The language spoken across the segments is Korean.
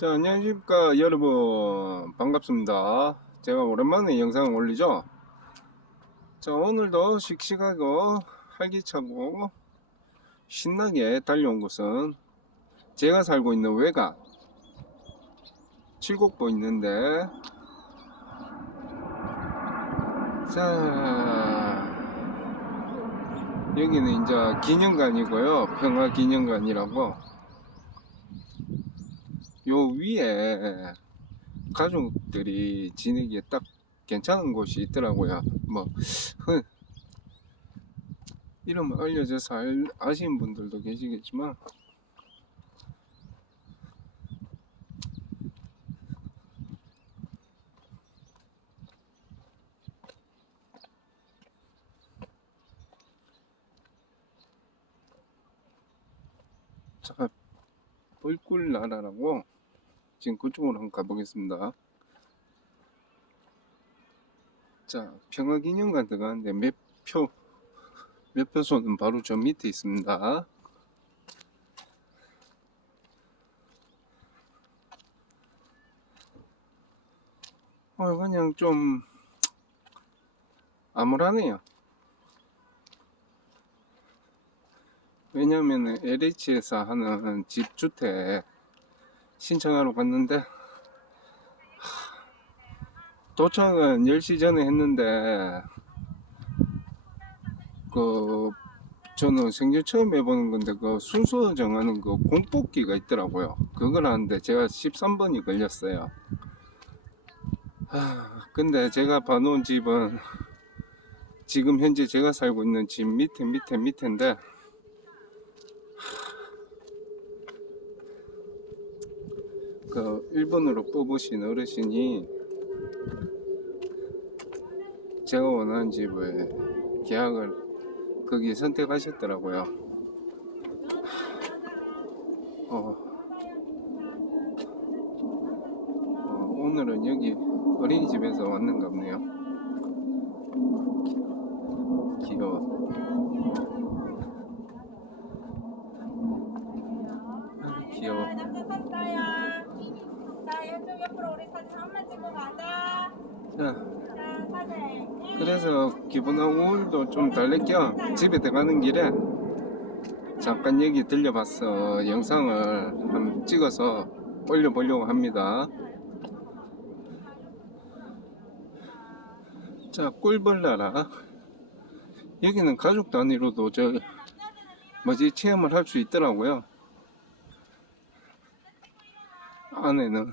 자, 안녕하십니까, 여러분. 반갑습니다. 제가 오랜만에 영상을 올리죠? 자, 오늘도 씩씩하고 활기차고 신나게 달려온 곳은 제가 살고 있는 외가 칠곡보 있는데, 자, 여기는 이제 기념관이고요. 평화기념관이라고. 요 위에 가족들이 지내기에 딱 괜찮은 곳이 있더라고요. 뭐, 흔, 이름 알려져서 알, 아시는 분들도 계시겠지만, 자, 벌꿀나라라고 지금 그쪽으로 한번 가보겠습니다. 자, 평화기념관 들어가는데 매표, 매표소는 바로 저 밑에 있습니다. 어, 그냥 좀 암울하네요. 왜냐면은 LH에서 하는 집주택 신청하러 갔는데 하, 도착은 10시 전에 했는데 그 저는 생전 처음 해보는 건데 그 순서 정하는 그 공뽑기가 있더라고요. 그걸 하는데 제가 13번이 걸렸어요. 하, 근데 제가 봐놓은 집은 지금 현재 제가 살고 있는 집 밑에 밑에 밑에인데 그 일본으로 뽑으신 어르신이 제가 원하는 집을 계약을 거기 선택하셨더라고요. 어, 어, 오늘은 여기 어린이집에서 왔는가 보네요. 귀여워. 아, 귀여워. 옆으로 우리 사진 한 번 찍고 가자. 자, 자, 사진. 그래서 기분하고 우울도 좀 달랠 겸 집에 들어가는 길에 잠깐 여기 들려봤어. 영상을 한번 찍어서 올려보려고 합니다. 자 꿀벌나라. 여기는 가족 단위로도 저 뭐지? 체험을 할 수 있더라고요. 안에는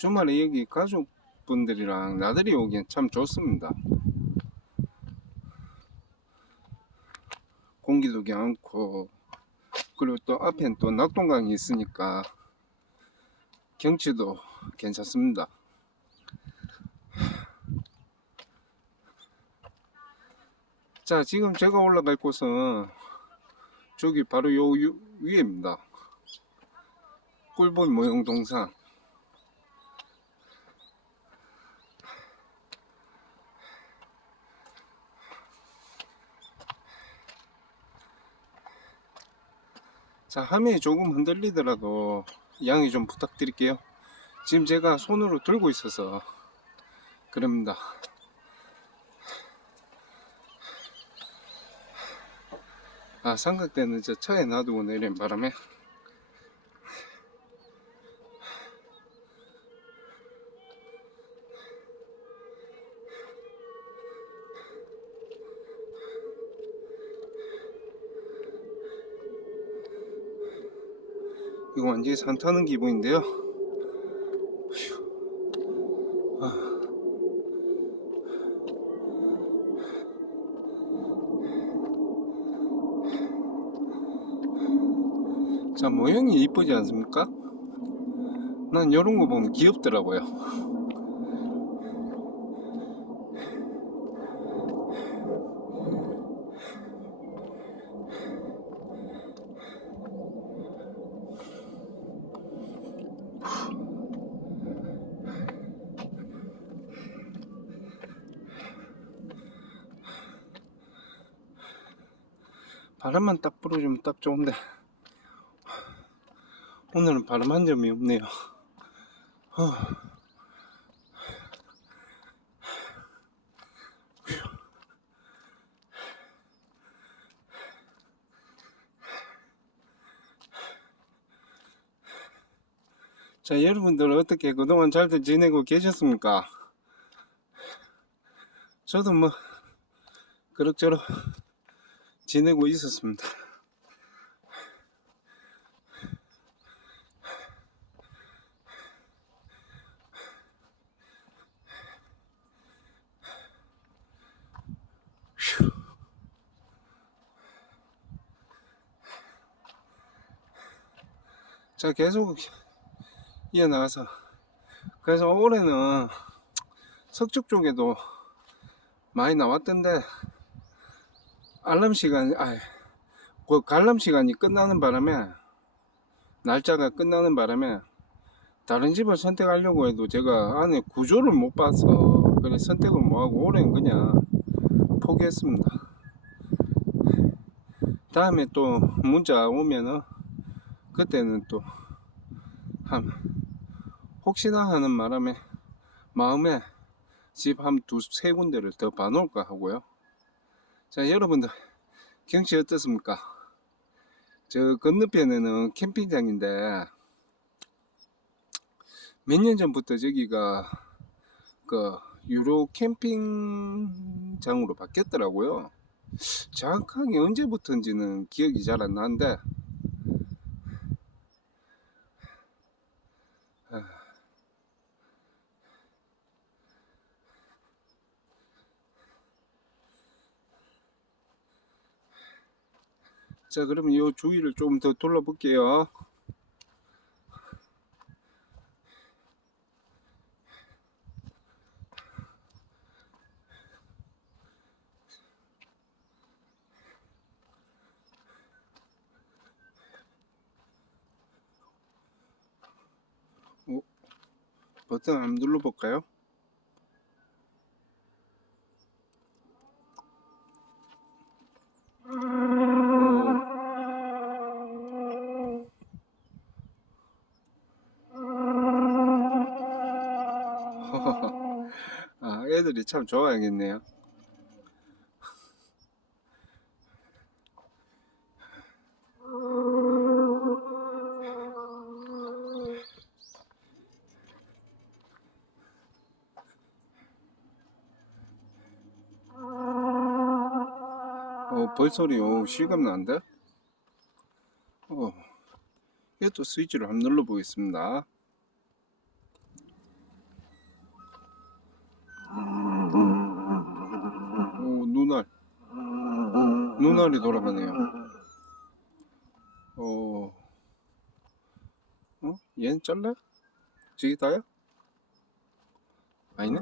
주말에 여기 가족분들이랑 나들이 오기엔 참 좋습니다. 공기도 괜찮고 그리고 또 앞엔 또 낙동강이 있으니까 경치도 괜찮습니다. 자 지금 제가 올라갈 곳은 저기 바로 요 유- 위에입니다. 꿀벌 모형 동상 자, 화면이 조금 흔들리더라도 양해 좀 부탁드릴게요. 지금 제가 손으로 들고 있어서 그럽니다. 아, 삼각대는 저 차에 놔두고 내린 바람에 완전히 산 타는 기분인데요. 휴. 아. 자, 모형이 이쁘지 않습니까? 난 이런 거 보면 귀엽더라고요. 바람만 딱 불어주면 딱 좋은데 오늘은 바람 한 점이 없네요. 어. 자, 여러분들 어떻게 그동안 잘들 지내고 계셨습니까? 저도 뭐 그럭저럭 지내고 있었습니다. 휴. 자, 계속 이어나가서. 그래서 올해는 석축 쪽에도 많이 나왔던데, 알람 시간, 아, 그 관람 시간이 끝나는 바람에, 날짜가 끝나는 바람에, 다른 집을 선택하려고 해도 제가 안에 구조를 못 봐서, 그래 선택을 못하고 올해는 그냥 포기했습니다. 다음에 또 문자 오면은, 그때는 또, 한, 혹시나 하는 바람에, 마음에 집 한 두 세 군데를 더 봐놓을까 하고요. 자, 여러분들, 경치 어떻습니까? 저 건너편에는 캠핑장인데, 몇 년 전부터 저기가, 그, 유로 캠핑장으로 바뀌었더라고요. 정확하게 언제부터인지는 기억이 잘 안 나는데, 자, 그러면 이 주위를 좀 더 둘러볼게요. 어? 버튼 한번 눌러볼까요? 참 좋아하겠네요. 어, 벌소리, 오, 실감 나는데? 어, 이것도 스위치를 한번 눌러보겠습니다. 오, 눈알. 눈알이 돌아가네요. 어, 어? 얘는 잘래? 저기 다야? 아니네?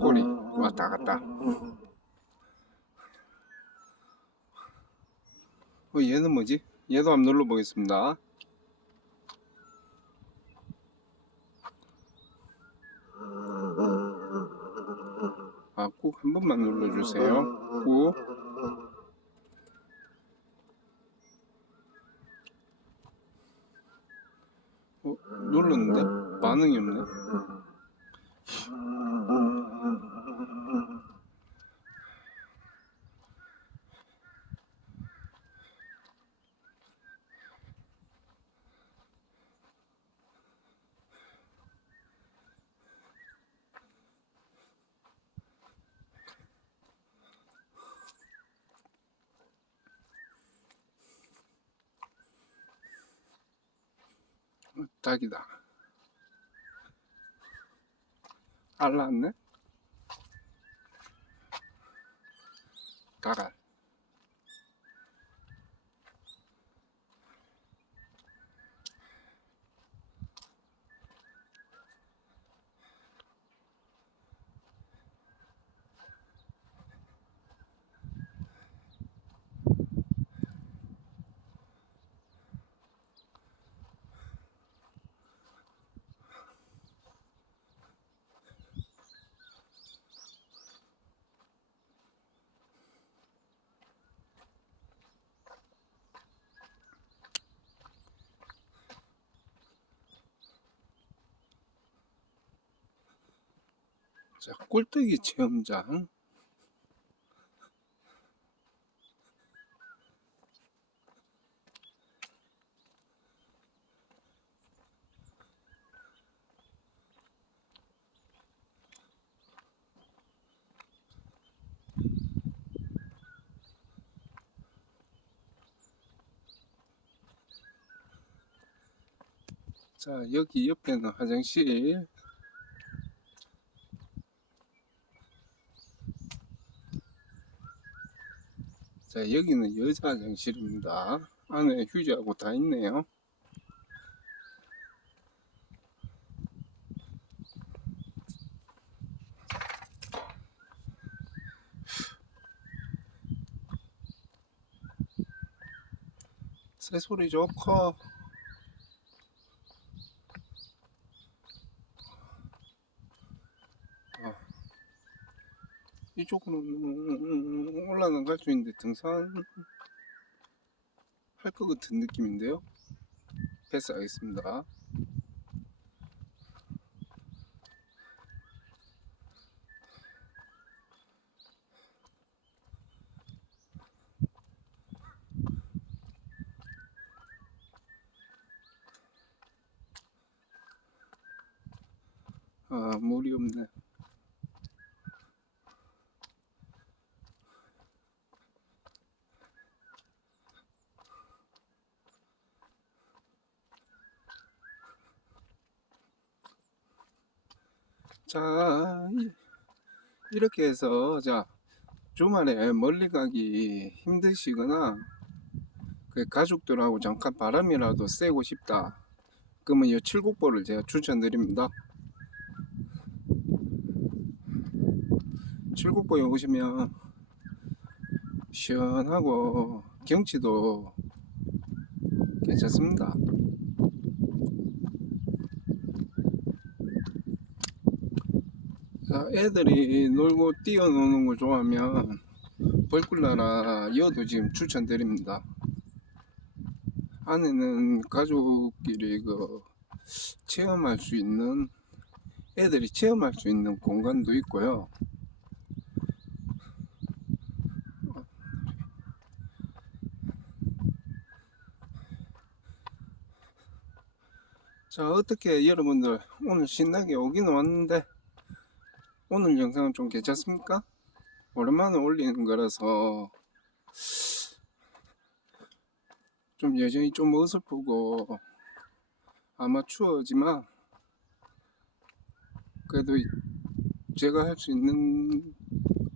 꼬리 왔다 갔다. 어, 얘는 뭐지? 얘도 한번 눌러보겠습니다. 아, 꾹 한 번만 눌러주세요. 꾹. 어, 눌렀는데? 반응이 없네. 딱이다. 알 났네? 가갈. 자, 꿀떡이 체험장. 자, 여기 옆에는 화장실. 자, 여기는 여자 화장실입니다. 안에 휴지하고 다 있네요. 새소리 좋고 이쪽으로 올라는 갈수 있는데 등산 할 것 같은 느낌인데요. 패스하겠습니다. 아, 물이 없네. 자, 이- 이렇게 해서, 자, 주말에 멀리 가기 힘드시거나, 그 가족들하고 잠깐 바람이라도 쐬고 싶다. 그러면 이 칠곡보를 제가 추천드립니다. 칠곡보에 오시면 시원하고 경치도 괜찮습니다. 애들이 놀고 뛰어노는 거 좋아하면 벌꿀나라 여도 지금 추천드립니다. 안에는 가족끼리 그 체험할 수 있는 애들이 체험할 수 있는 공간도 있고요. 자, 어떻게 여러분들 오늘 신나게 오긴 왔는데 오늘 영상은 좀 괜찮습니까? 오랜만에 올리는 거라서 좀 여전히 좀 어설프고 아마추어지만 그래도 이- 제가 할 수 있는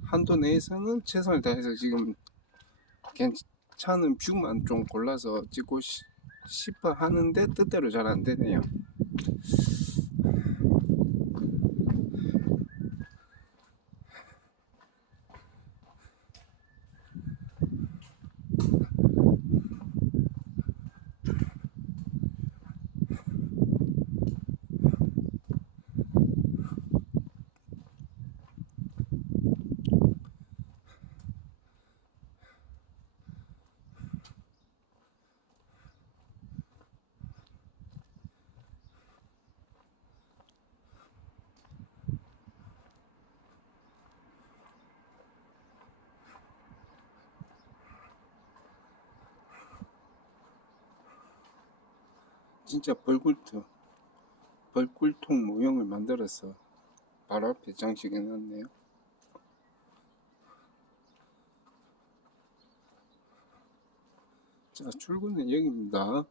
한도 내에서는 최선을 다해서 지금 괜찮은 뷰만 좀 골라서 찍고 시- 싶어 하는데 뜻대로 잘 안 되네요. 진짜 벌꿀통 벌꿀통 모형을 만들어서 바로 앞에 장식해 놨네요. 자, 출구는 여기입니다.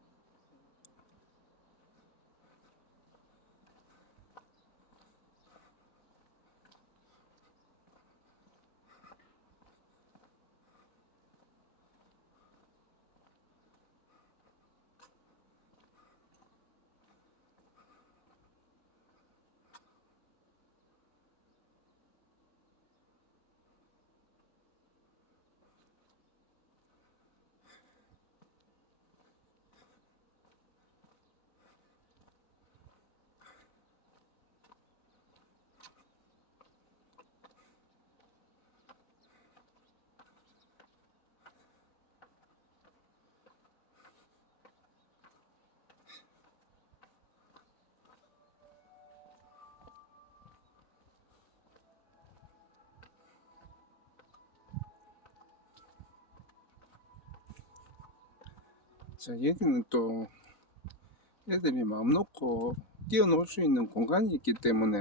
자, 여기는 또 애들이 마음 놓고 뛰어놀 수 있는 공간이 있기 때문에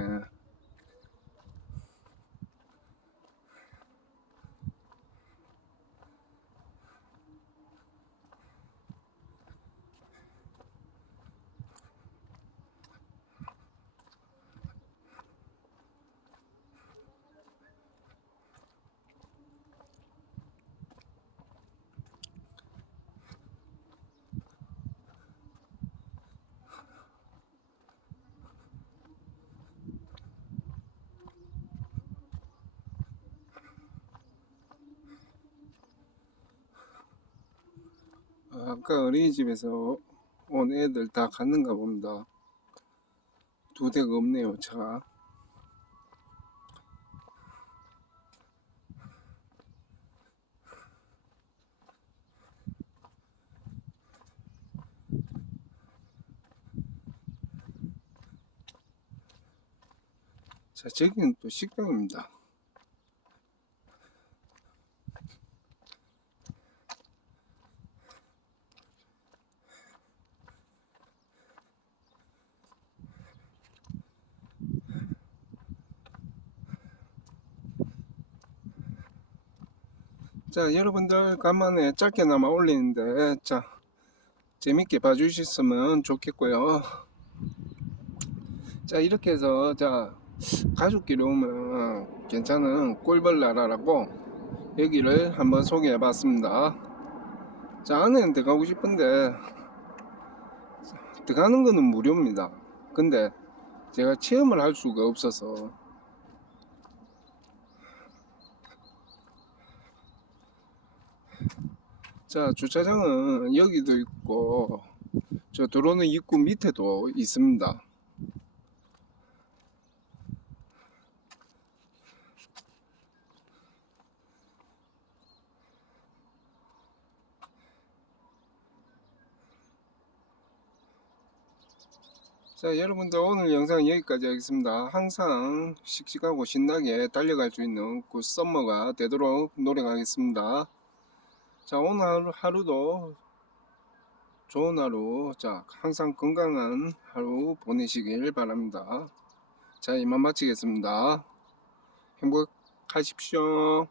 아까 어린이집에서 온 애들 다 갔는가 봅니다. 두 대가 없네요, 차가. 자, 저기는 또 식당입니다. 자, 여러분들 간만에 짧게나마 올리는데, 자, 재밌게 봐주셨으면 좋겠고요. 자, 이렇게 해서, 자, 가족끼리 오면 괜찮은 꿀벌 나라라고 여기를 한번 소개해 봤습니다. 자, 안에는 들어가고 싶은데, 들어가는 거는 무료입니다. 근데 제가 체험을 할 수가 없어서, 자, 주차장은 여기도 있고, 저 들어오는 입구 밑에도 있습니다. 자, 여러분들 오늘 영상 여기까지 하겠습니다. 항상 씩씩하고 신나게 달려갈 수 있는 그 썸머가 되도록 노력하겠습니다. 자, 오늘 하루, 하루도 좋은 하루, 자, 항상 건강한 하루 보내시길 바랍니다. 자, 이만 마치겠습니다. 행복하십시오.